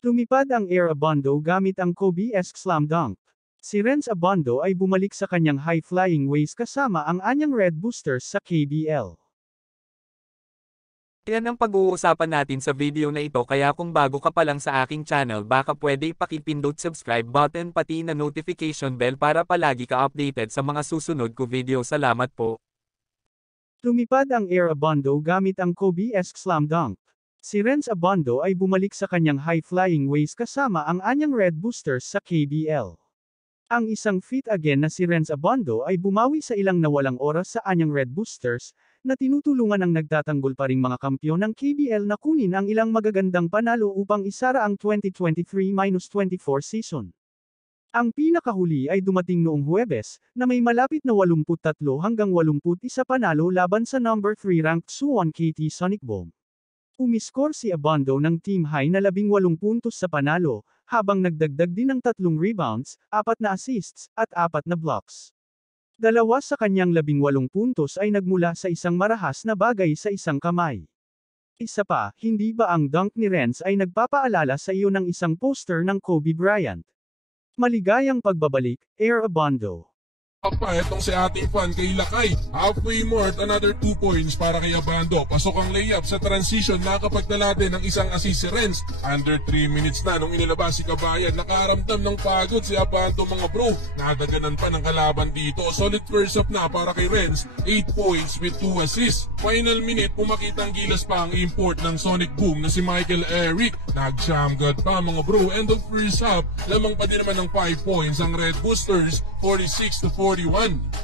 Lumipad ang Air Abando gamit ang Kobe-esque slam dunk. Si Renz Abando ay bumalik sa kanyang high-flying ways kasama ang anyang Red Boosters sa KBL. Yan ang pag-uusapan natin sa video na ito, kaya kung bago ka pa lang sa aking channel baka pwede ipakipindot subscribe button pati na notification bell para palagi ka updated sa mga susunod ko video. Salamat po. Lumipad ang Air Abando gamit ang Kobe-esque slam dunk. Si Renz Abando ay bumalik sa kanyang high-flying ways kasama ang anyang Red Boosters sa KBL. Ang isang fit again na si Renz Abando ay bumawi sa ilang nawalang oras sa anyang Red Boosters, na tinutulungan ang nagtatanggol pa ring mga kampyon ng KBL na kunin ang ilang magagandang panalo upang isara ang 2023-24 season. Ang pinakahuli ay dumating noong Huwebes, na may malapit na 83 hanggang 81 panalo laban sa number 3 ranked Suwon KT Sonic Boom. Umiskor si Abando ng team high na 18 puntos sa panalo, habang nagdagdag din ng 3 rebounds, 4 na assists, at 4 na blocks. Dalawa sa kanyang 18 puntos ay nagmula sa isang marahas na bagay sa isang kamay. Isa pa, hindi ba ang dunk ni Renz ay nagpapaalala sa iyo ng isang poster ng Kobe Bryant? Maligayang pagbabalik, Air Abando. Itong si ating fan kay Lakay, halfway mark, another 2 points para kay Abando. Pasok ang layup sa transition, nakapagdala din ng isang assist si Renz. Under 3 minutes na nung inilabas si Kabayan, nakaramdam ng pagod si Abando mga bro. Nadaganan pa ng kalaban dito. Solid first up na para kay Renz, 8 points with 2 assists. Final minute, pumakitang gilas pa ang import ng Sonic Boom na si Michael Eric. Nag-shamgad pa mga bro. End of first half, lamang pa din naman ng 5 points ang Red Boosters, 46-41.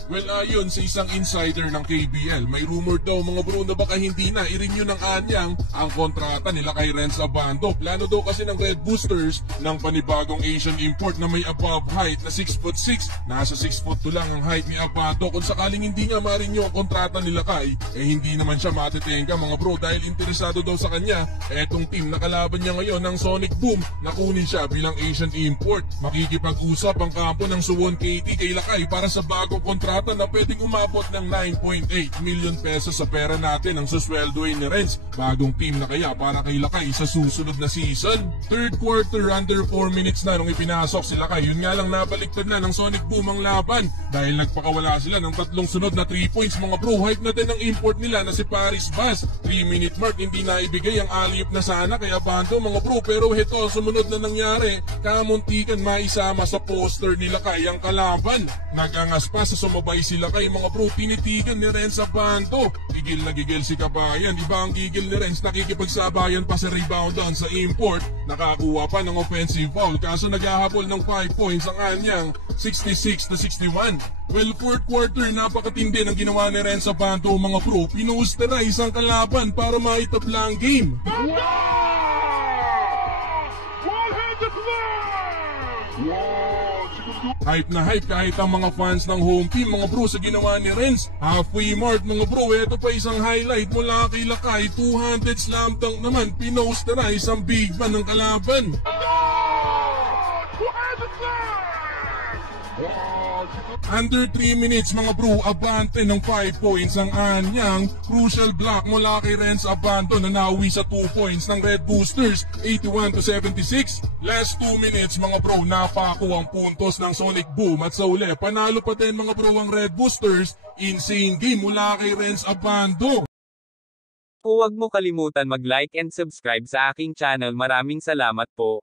Well, ayon sa isang insider ng KBL, may rumor daw mga bro na baka hindi na i-renew ng anyang ang kontrata nila kay Renz Abando. Plano daw kasi ng Red Boosters ng panibagong Asian import na may above height na 6'6". Nasa 6'2" lang ang height ni Abando. Kung sakaling hindi nga ma-renew ang kontrata nila kay, hindi naman siya matitenga mga bro, dahil interesado daw sa kanya etong team na kalaban niya ngayon ng Sonic Boom na kunin siya bilang Asian import. Makikipag-usap ang kampo ng Suwon KT kay Lakay para sa bagong kontrata na pwedeng umabot ng 9.8 million pesos sa pera natin ang susweldoin ni Renz. Bagong team na kaya para kay Lakay sa susunod na season. Third quarter, under 4 minutes na nung ipinasok si Lakay. Yun nga lang, nabaliktad na ng Sonic Boom ang laban dahil nagpakawala sila ng 3 sunod na 3 points mga bro. Hype na din ang import nila na si Paris Bass. 3-minute mark, hindi na ibigay ang alley-oop na sana kay Abando mga bro, pero heto sumunod na nangyari. Kamuntikan maisama sa poster ni Lakay ang kalaban. Nagangas pa sa sumabay sila kay mga bro, tinitigan ni Renz Abando. Gigil na gigil si Kabayan, iba ang gigil ni Renz, nakikipagsabayan pa sa reboundan sa import. Nakakuha pa ng offensive foul, kaso naghahabol ng 5 points ang anyang 66-61. Well, fourth quarter, napakatindi ng ginawa ni Renz Abando mga bro. Pinusta na isang kalaban para maitabla ang game. Hype na hype kahit ang mga fans ng home team mga bro sa ginawa ni Renz. Halfway mark mga bro, eto pa isang highlight mula kay Lakay. 200 slam dunk naman, pinost na isang big man ng kalaban. Under 3 minutes mga bro, abante ng 5 points ang anyang crucial block mula kay Renz Abando na nauwi sa 2 points ng Red Boosters, 81-76. Last 2 minutes mga bro, napako ang puntos ng Sonic Boom at sa uli, panalo pa din mga bro ang Red Boosters. Insane game mula kay Renz Abando. Huwag mo kalimutan mag-like and subscribe sa aking channel. Maraming salamat po.